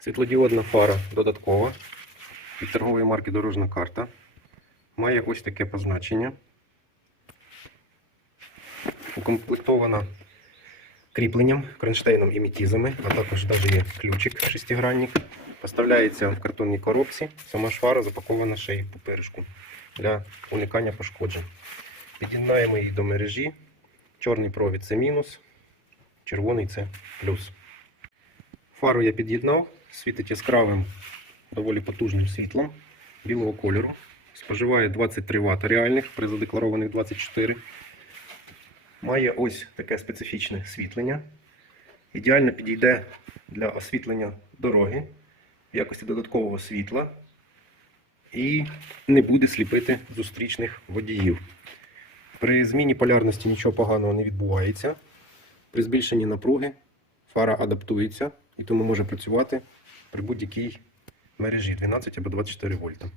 Світлодіодна фара додаткова від торгової марки Дорожна карта. Має ось таке позначення. Укомплектована кріпленням, кронштейном і мітізами, а також навіть є ключик шестигранник. Поставляється в картонній коробці. Сама ж фара запакована ще й в для уникання пошкоджень. Під'єднаємо її до мережі. Чорний провід це мінус, червоний це плюс. Фару я під'єднав, світить яскравим, доволі потужним світлом білого кольору. Споживає 23 Вт реальних при задекларованих 24. Має ось таке специфічне світлення. Ідеально підійде для освітлення дороги в якості додаткового світла і не буде сліпити зустрічних водіїв. При зміні полярності нічого поганого не відбувається. При збільшенні напруги фара адаптується і тому може працювати при будь-якій мережі 12 або 24 вольта.